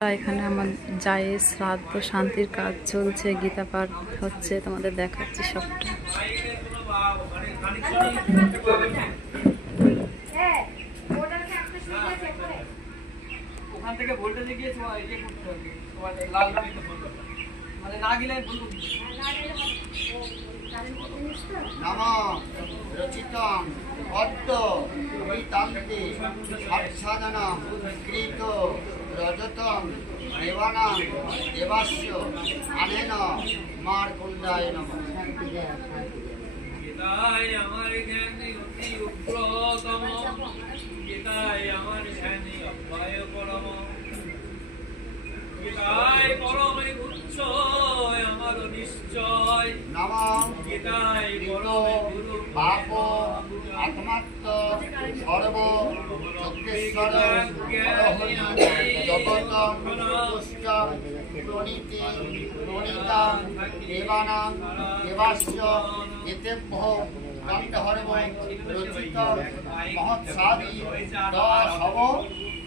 এখানে আমার জায়ের শ্রাদ্ধ শান্তির কাজ চলছে, গীতা পাঠ হচ্ছে, তোমাদের দেখাচ্ছি সবটা। ওখান থেকে ভোল্টেজে গিয়ে ইয়ে করতে হবে, লাল মানে না গেলে ভুল নমঃ রচিতং পদ্ম ঐতান্তে সাক্ষাদনং কৃত রজতং দেবানাং দেবাস্য আনেন মারকুণ্ডায় নমঃ। গীতায় আমার জ্ঞানী অতি উগ্রতম, গীতায় আমার জ্ঞানী অভয় পরম, গীতায় পরমে উচ্চ আমার নিশ্চয়। নমঃ গীতায় পরমে গুরু পাপ আত্মাত্ম সর্ব যজ্ঞেশ্বর জগত তুষ্ট প্রণীতি প্রণীতাং দেবানাং দেবাস্য এতেভ্য কণ্ঠহর্ব রচিত মহৎসাদী দশব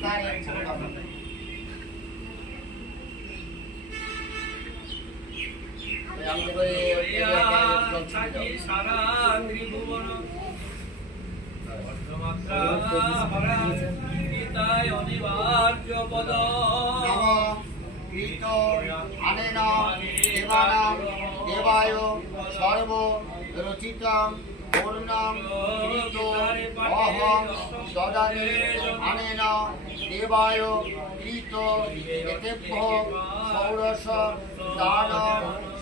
তারে সারা ত্রিভুবন গীতায় অনিবার্য পদ। কৃত আনেন দেবানাং দেবায় সর্ব রচিতং পূর্ণং কৃত অহং দদামি আনেন দেবায় কৃত এতেভ্য ষোড়শ দান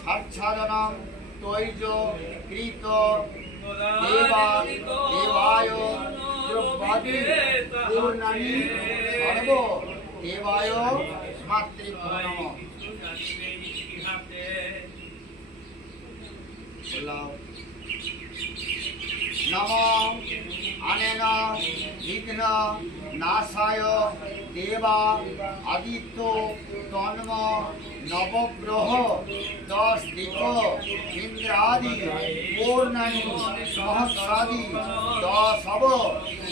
সাচ্ছাদনং তৈজ কৃত দেবা দেবায় দ্রব্যাদি পূর্ণানি সর্ব দেবায় মাতৃভ্যো নমঃ। নমঃ আনেন বিঘ্ন নাশায় দেবা আদিত্য তন্ম নবগ্রহ দশ দিক ইন্দ্রাদি পূর্ণানি সহস্রাদি দশব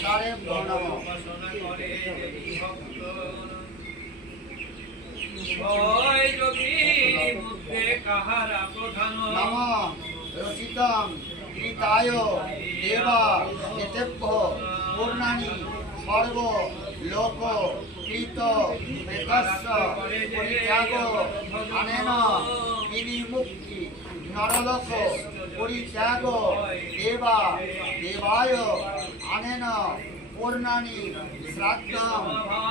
তারেভ্যো নমঃ। নমঃ রচিতং কৃতায় দেবা এতেভ্য পূর্ণানি সর্ব লোক কৃত প্রেতস্য পরিত্যাগ আনেন বিনিমুক্তি নরলোক পরিত্যাগ দেবা দেবায় আনেন পূর্ণানি শ্রাদ্ধং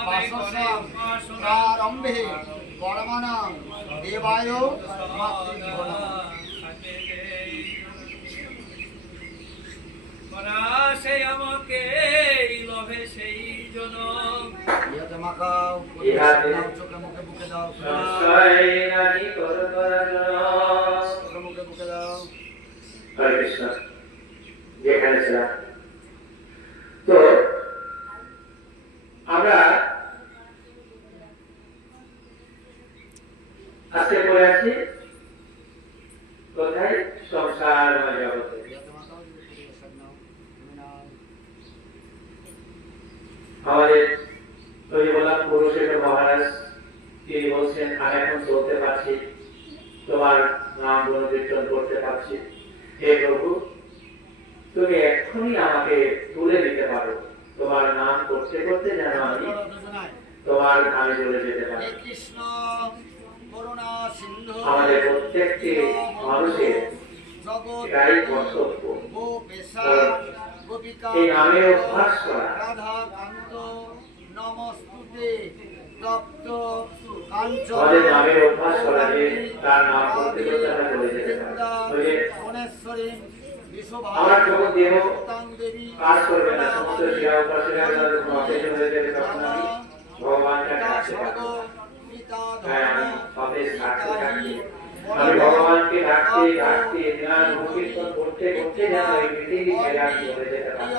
বাসসং প্রারম্ভে কর্মণং দেবায় মাতৃভ্যো নমঃ। সে আমাকে লভে সেই জন ইহাতে মাখাও চোখে মুখে বুকে দাও, চোখে মুখে বুকে দাও। হরে কৃষ্ণ। যেখানে ছিলাম তো আমরা আজকে পড়ে আছি কোথায়? সংসারময় জগতে। আমাদের তৈরিবলাম পুরুষের মহারাজ তিনি বলছেন, আমি এখন চলতে পারছি, তোমার নাম গুণকীর্তন করতে পারছি, হে প্রভু তুমি এক্ষুনি আমাকে তুলে দিতে পারো, তোমার নাম করতে করতে যেন আমি তোমার ধামে চলে যেতে পারি। আমাদের প্রত্যেকটি মানুষের এটাই কর্তব্য, এই নামে অভ্যাস করা। আমাদের নামের অভ্যাস করা যে তার নাম করতে করতে আমরা চলে যেতে পারি। আমার যখন দেহ কাজ করবে না, সমস্ত ক্রিয়া উপাসনা অপেক্ষা হয়ে যাবে, তখন আমি ভগবানকে ডাকতে পারবো। আমি ভগবানকে ডাকতে ডাকতে ধ্যান কীর্তন করতে করতে যেন এই পৃথিবী ছেড়ে আমি চলে যেতে পারি।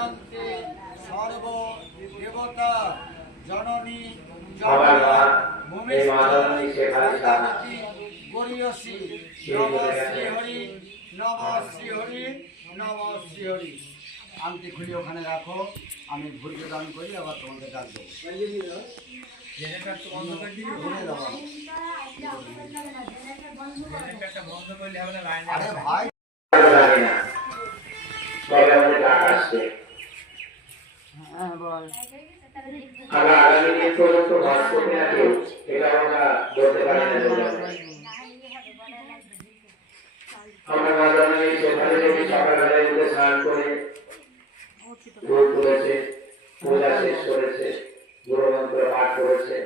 আমার মা এই মাধবনী শেখার আংটি খুলে ওখানে রাখো, আমি ভুল দান করি, আবার তোমাদের ডাকবো। জেনারেটরটা বন্ধ করে দিবি। ঘুরে দেওয়া। জেনারেটরটা বন্ধ করলে হবে না, লাইন আরে ভাই ভালো লাগে না তবে আমাদের ডাক আসছে আমরা আগামী দিন পর্যন্ত বাস করতে না কেউ এটা আমরা বলতে পারি না আমরা মাঝে সেখানে থেকে সকালবেলায় উঠে স্নান করে ভোর করেছে পূজা শেষ করেছে গুরুমন্ত্র পাঠ করেছে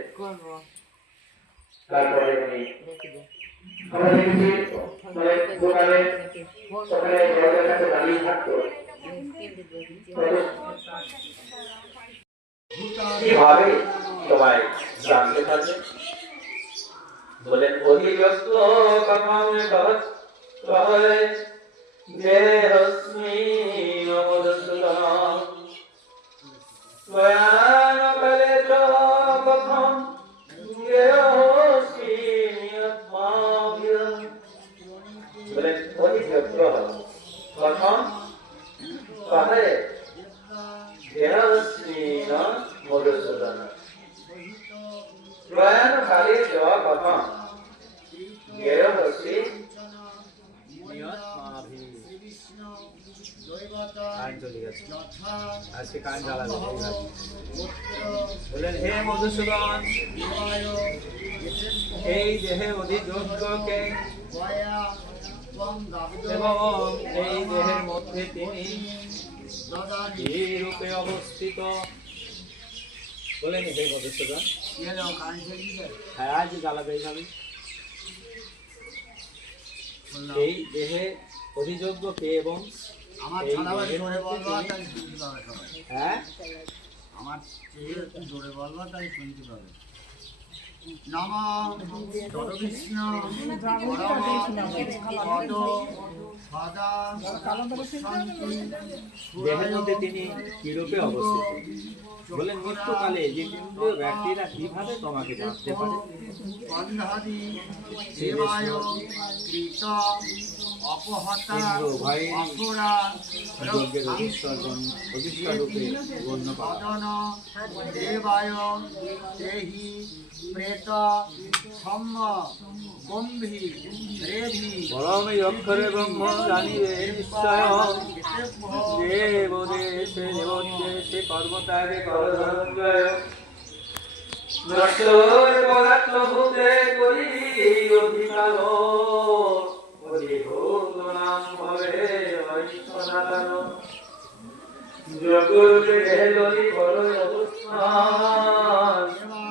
তারপরে আমরা দেখেছি মানে দোকানে সকালে দরজার কাছে দাঁড়িয়ে থাকতো কিভাবে সবাই জানতে পারবে বলেন অধিগত কামামে ভবত প্রভবে যে রশ্মি নমোদসুদাম স্বয়ান বলে প্রথম গেরস্মি নিয়তমাভিরম বলেন অধিগত প্রথম প্রভবে গেরস্মি মধুসূদন প্রয়াণ কালে দেওয়া কথা গেয় হচ্ছে আজকে কান জ্বালাবে বললেন হে মধুসূদন এই দেহে অধিযোগ্যকে এবং এই দেহের মধ্যে তিনি এই রূপে অবস্থিত বলেন হে মধুসূদন হ্যাঁ আজ জ্বালাবে এইভাবে এই দেহে অধিযোগ্য কে এবং আমার এই ছাড়া দেহের জোরে মধ্যে বলবা তিনি- তাই শুনতে পাবে সবাই। হ্যাঁ আমার চেয়ে একটু জোরে বলবা তাই শুনতে পাবে। নম তদবিষ্ণু পরম পদ সদা শান্তি দেহের মধ্যে তিনি কিরূপে অবস্থিত বলেন মৃত্যুকালে যে ইন্দ্রিয় ব্যক্তিরা কিভাবে তোমাকে জানতে পারে গন্ধাদি দেবায় কৃত অপহতা ইন্দ্র ভয়ে অপরা যজ্ঞের অধিষ্ঠান রূপে গণ্য করা সদন দেবায় দেহি প্রেত সম্ম গম্ভী রেধি পরমে অক্ষরে ব্রহ্ম জানিবে নিশ্চয় দেবদেশে দেবোদ্দেশে কর্মত্যাগে করধনঞ্জয় নশ্বর পদার্থ ভূতে করি অধিকাল অধিভূত নাম ভবে ঐশ্বরান জগতে হেলরি করো অবস্থান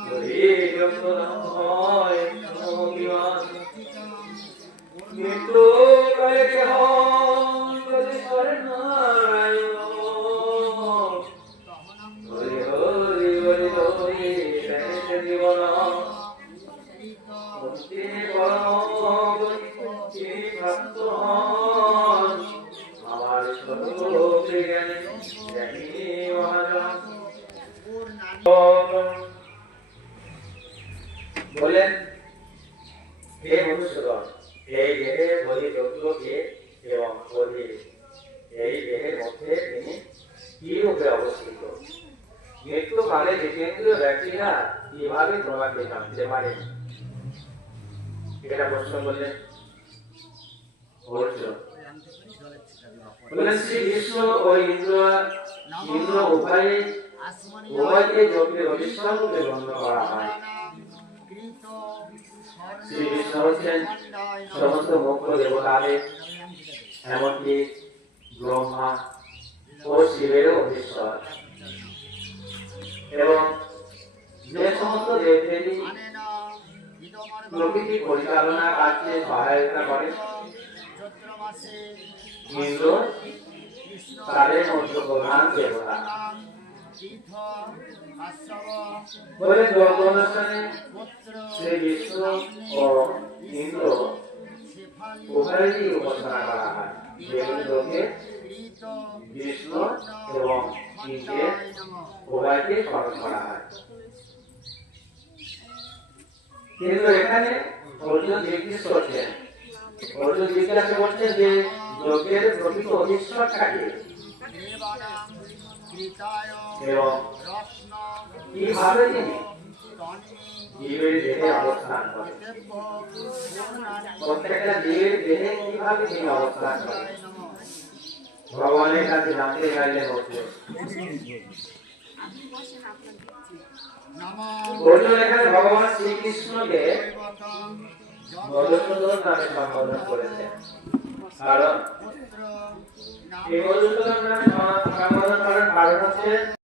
করি যজ্ঞ হয় নমোবিমান মৃত্যু করে হম যদি নারায়ণ হরি হরি হরি হরি প্রেমে জীবন মুক্তি পরমগতি ভক্ত হন আমার স্বরূপে জ্ঞানী জ্ঞানী মহাজন বলেন হে মধুসূদন এই দেহে বলি যজ্ঞকে এবং বলি এই দেহের মধ্যে তিনি কি রূপে অবস্থিত মৃত্যুকালে জিতেন্দ্রীয় ব্যক্তিরা কিভাবে তোমাকে জানতে পারে এটা প্রশ্ন বললেন অর্জুন বলেন শ্রী বিষ্ণু ও ইন্দ্র উভয়কে যজ্ঞের অধিষ্ঠান রূপে গণ্য করা হয় শ্রী বিষ্ণু হচ্ছেন সমস্ত মুখ্য দেবতাদের এমনকি ব্রহ্মা ও শিবেরও অধীশ্বর এবং যে সমস্ত দেবদেবী প্রকৃতি পরিচালনা কার্যে সহায়তা করে ইন্দ্র তাদের মধ্যে প্রধান দেবতা বলে যজ্ঞ অনুষ্ঠানে শ্রী বিষ্ণু ও ইন্দ্র উভয়েরই উপাসনা করা হয় যেগুলি লোকে বিষ্ণু এবং ইন্দ্রের উভয়কে স্মরণ করা হয় কিন্তু এখানে অর্জুন জিজ্ঞেস করছেন অর্জুন জিজ্ঞাসা করছেন যে যজ্ঞের প্রকৃত অধীশ্বরটাকে এবং কিভাবে তিনি জীবের দেহে অবস্থান করে। প্রত্যেকটা জীবের দেহে কিভাবে তিনি অবস্থান করেন ভগবানের কাছে জানতে চাইলে হচ্ছে। অর্জুন এখানে ভগবান শ্রীকৃষ্ণকে মধুসূদন নামে সম্বোধন করেছেন, কারণ এই মধুসূদন নামে সম্বোধন করার কারণ হচ্ছে